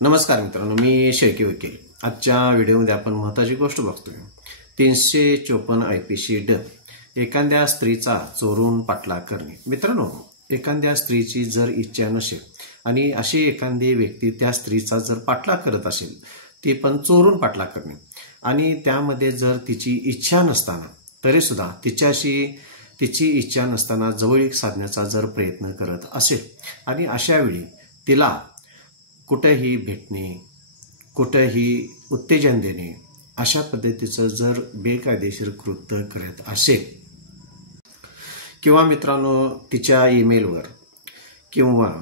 नमस्कार मित्रांनो, मी शेळके वकील. आजच्या व्हिडिओमध्ये आपण महत्त्वाची गोष्ट बघतोय. 354 IPC ड एखाद्या स्त्रीचा चोरून पाठलाग करणे. मित्रांनो, एखाद्या स्त्रीची जर इच्छा नसेल आणि अशी एखादी व्यक्ती त्या स्त्रीचा जर पाठलाग करत असेल, ती पण चोरून पाठलाग करणे आणि त्यामध्ये जर तिची इच्छा नसताना तरी सुद्धा तिची इच्छा नसताना जवळीक साधण्याचा जर प्रयत्न करत असेल आणि अशा वेळी तिला कुठेही भेटणे, कुठेही उत्तेजन देणे, अशा पद्धतीचं जर बेकायदेशीर कृत्य करत असेल किंवा मित्रांनो तिच्या ईमेलवर किंवा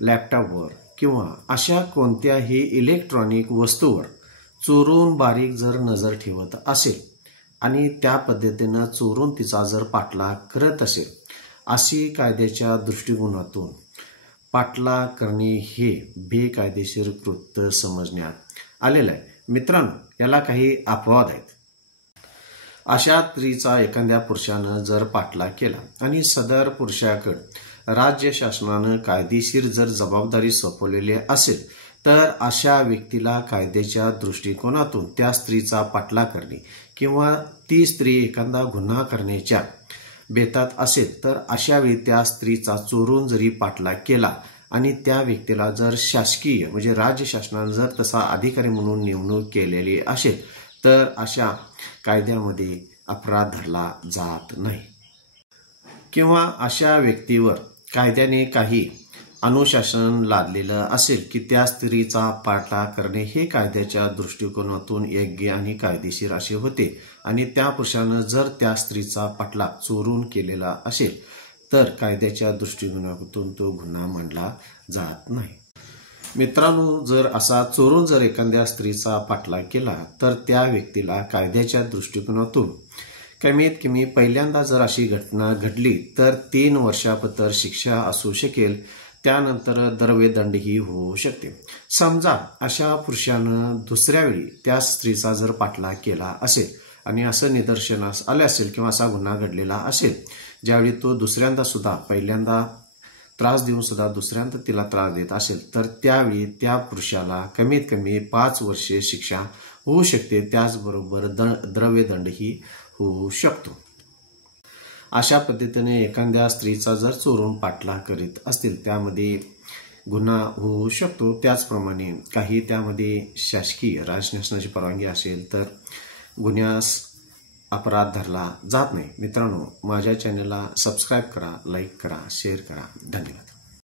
लॅपटॉपवर किंवा अशा कोणत्याही इलेक्ट्रॉनिक वस्तूवर चोरून बारीक जर नजर ठेवत असेल आणि त्या पद्धतीनं चोरून तिचा जर पाठलाग करत असेल, अशी कायद्याच्या दृष्टिकोनातून पाठलाग करणे हे बेकायदेशीर कृत्य समजण्यात आलेलं आहे. मित्रांनो, याला काही अपवाद आहेत. अशा स्त्रीचा एखाद्या पुरुषानं जर पाठलाग केला आणि सदर पुरुषाकडे राज्य शासनानं कायदेशीर जर जबाबदारी सोपवलेली असेल, तर अशा व्यक्तीला कायद्याच्या दृष्टिकोनातून त्या स्त्रीचा पाठलाग करणे किंवा ती स्त्री एखादा गुन्हा करण्याच्या बेतात असेल, तर अशा वेळी त्या स्त्रीचा चोरून जरी पाठलाग केला आणि त्या व्यक्तीला जर शासकीय म्हणजे राज्य शासनानं जर तसा अधिकारी म्हणून नेमणूक केलेली असेल, तर अशा कायद्यामध्ये अपराध धरला जात नाही किंवा अशा व्यक्तीवर कायद्याने काही अनुशासन लादलेलं असेल की त्या स्त्रीचा पाठलाग करणे हे कायद्याच्या दृष्टिकोनातून योग्य आणि कायदेशीर असे होते आणि त्या पुरुषानं जर त्या स्त्रीचा पाठलाग चोरून केलेला असेल, तर कायद्याच्या दृष्टिकोनातून तो गुन्हा मानला जात नाही. मित्रांनो, जर असा चोरून जर एखाद्या स्त्रीचा पाठलाग केला, तर त्या व्यक्तीला कायद्याच्या दृष्टिकोनातून कमीत कमी पहिल्यांदा जर अशी घटना घडली तर 3 वर्षापर्यंत शिक्षा असू शकेल. त्यानंतर द्रव्यदंडही होऊ शकते. समजा अशा पुरुषानं दुसऱ्या वेळी त्या स्त्रीचा जर पाठलाग केला असेल आणि असं निदर्शनास आले असेल किंवा असा गुन्हा घडलेला असेल, ज्यावेळी तो दुसऱ्यांदा सुद्धा पहिल्यांदा त्रास देऊन सुद्धा दुसऱ्यांदा तिला त्रास देत असेल, तर त्यावेळी त्या पुरुषाला कमीत कमी 5 वर्षे शिक्षा होऊ शकते. त्याचबरोबर द्रव्यदंडही होऊ शकतो. अशा पद्धतीने एखाद्या स्त्रीचा जर चोरून पाठलाग करीत असतील, त्यामध्ये गुन्हा होऊ शकतो. त्याचप्रमाणे काही त्यामध्ये शासकीय राज्यशासनाची परवानगी असेल तर गुन्ह्यास अपराध धरला जात नाही. मित्रांनो, माझ्या चॅनलला सबस्क्राईब करा, लाईक करा, शेअर करा. धन्यवाद.